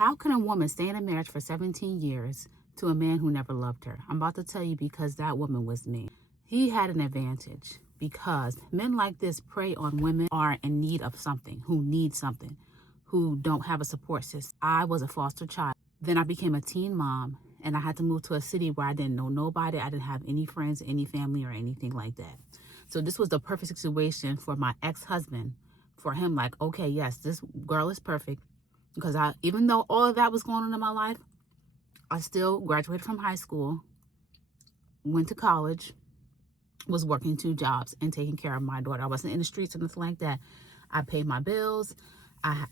How can a woman stay in a marriage for 17 years to a man who never loved her? I'm about to tell you because that woman was me. He had an advantage because men like this prey on women who are in need of something, who need something, who don't have a support system. I was a foster child. Then I became a teen mom and I had to move to a city where I didn't know nobody. I didn't have any friends, any family, or anything like that. So this was the perfect situation for my ex-husband. For him, like, okay, yes, this girl is perfect. Because even though all of that was going on in my life, I still graduated from high school, went to college, was working 2 jobs and taking care of my daughter. I wasn't in the streets or nothing like that. I paid my bills. I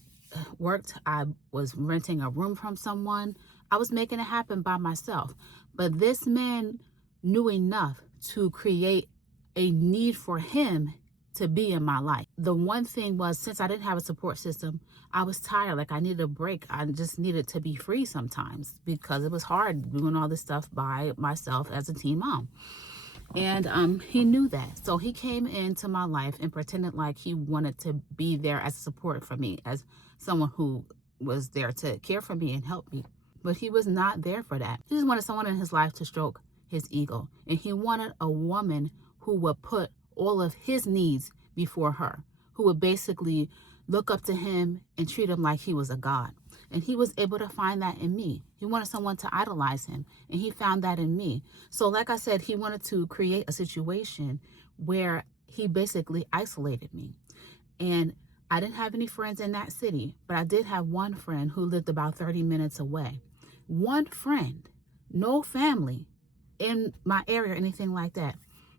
worked. I was renting a room from someone. I was making it happen by myself. But this man knew enough to create a need for him to be in my life. The one thing was, since I didn't have a support system, I was tired. Like, I needed a break. I just needed to be free sometimes because it was hard doing all this stuff by myself as a teen mom. And he knew that. So he came into my life and pretended like he wanted to be there as support for me, as someone who was there to care for me and help me. But he was not there for that. He just wanted someone in his life to stroke his ego. And he wanted a woman who would put all of his needs before her, who would basically look up to him and treat him like he was a god. And he was able to find that in me. He wanted someone to idolize him, and he found that in me. So like I said, he wanted to create a situation where he basically isolated me. And I didn't have any friends in that city, but I did have one friend who lived about 30 minutes away. One friend, no family in my area or anything like that.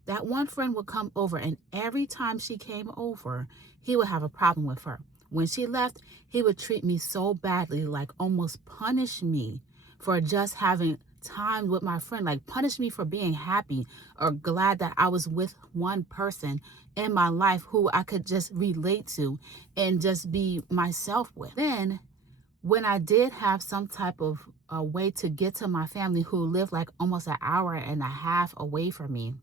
That one friend would come over, and every time she came over, he would have a problem with her. When she left, he would treat me so badly, like almost punish me for just having time with my friend, like punish me for being happy or glad that I was with one person in my life who I could just relate to and just be myself with. Then when I did have some type of a way to get to my family who lived like almost an hour and a half away from me,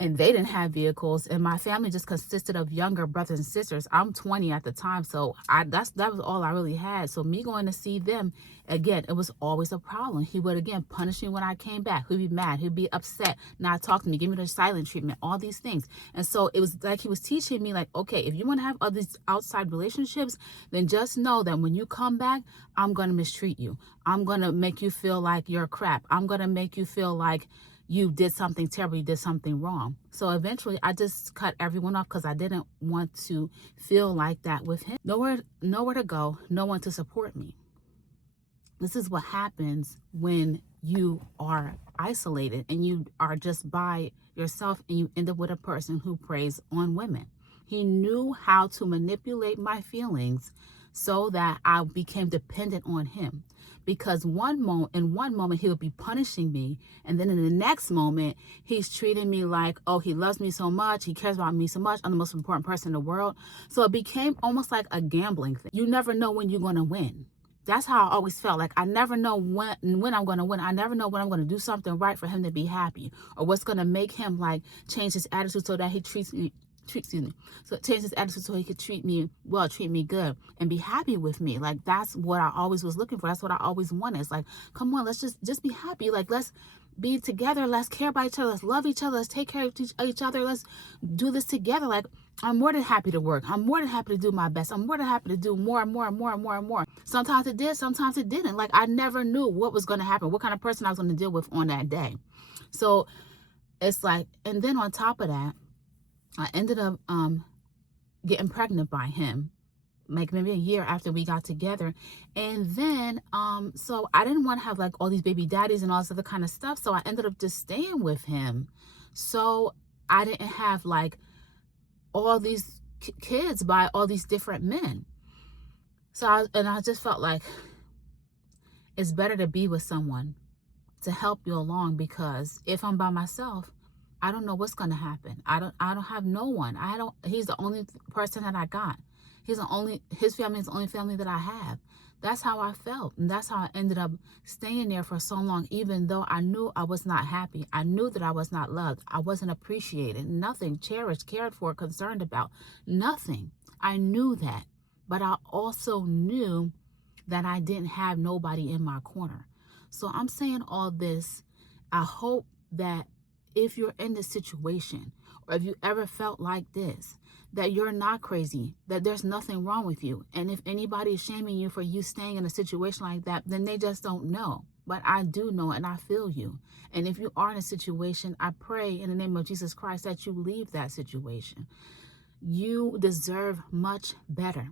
and they didn't have vehicles, and my family just consisted of younger brothers and sisters. I'm 20 at the time, so that was all I really had. So me going to see them, again, it was always a problem. He would, again, punish me when I came back. He'd be mad. He'd be upset, not talk to me, give me the silent treatment, all these things. And so it was like he was teaching me, like, okay, if you want to have all these outside relationships, then just know that when you come back, I'm going to mistreat you. I'm going to make you feel like you're crap. I'm going to make you feel like you did something terrible, you did something wrong. So eventually I just cut everyone off because I didn't want to feel like that with him. Nowhere to go, no one to support me. This is what happens when you are isolated and you are just by yourself and you end up with a person who preys on women. He knew how to manipulate my feelings so that I became dependent on him. Because in one moment he would be punishing me, and then in the next moment he's treating me like, oh, he loves me so much, he cares about me so much, I'm the most important person in the world. So it became almost like a gambling thing. You never know when you're going to win. That's how I always felt. Like, I never know when I'm going to win. I never know when I'm going to do something right for him to be happy, or what's going to make him like change his attitude so that he change his attitude so he could treat me well, treat me good, and be happy with me. Like, that's what I always was looking for. That's what I always wanted. It's like, come on, let's just be happy. Like, let's be together. Let's care about each other. Let's love each other. Let's take care of each other. Let's do this together. Like, I'm more than happy to work. I'm more than happy to do my best. I'm more than happy to do more and more and more and more and more. Sometimes it did, sometimes it didn't. Like, I never knew what was going to happen, what kind of person I was going to deal with on that day. So it's like, and then on top of that, I ended up getting pregnant by him, like maybe a year after we got together. And then so I didn't want to have like all these baby daddies and all this other kind of stuff, so I ended up just staying with him, so I didn't have like all these kids by all these different men. So I just felt like it's better to be with someone to help you along, because if I'm by myself, I don't know what's going to happen. I don't have no one. He's the only person that I got. His family is the only family that I have. That's how I felt. And that's how I ended up staying there for so long, even though I knew I was not happy. I knew that I was not loved. I wasn't appreciated. Nothing cherished, cared for, concerned about. Nothing. I knew that. But I also knew that I didn't have nobody in my corner. So I'm saying all this. I hope that if you're in this situation, or if you ever felt like this, that you're not crazy, that there's nothing wrong with you. And if anybody is shaming you for you staying in a situation like that, then they just don't know. But I do know, and I feel you. And if you are in a situation, I pray in the name of Jesus Christ that you leave that situation. You deserve much better.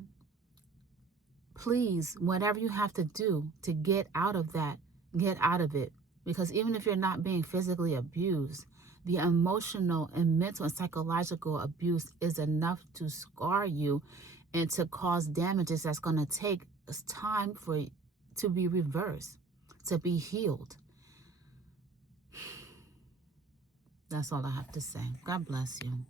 Please, whatever you have to do to get out of that, get out of it. Because even if you're not being physically abused, the emotional and mental and psychological abuse is enough to scar you and to cause damages that's going to take time for it to be reversed, to be healed. That's all I have to say. God bless you.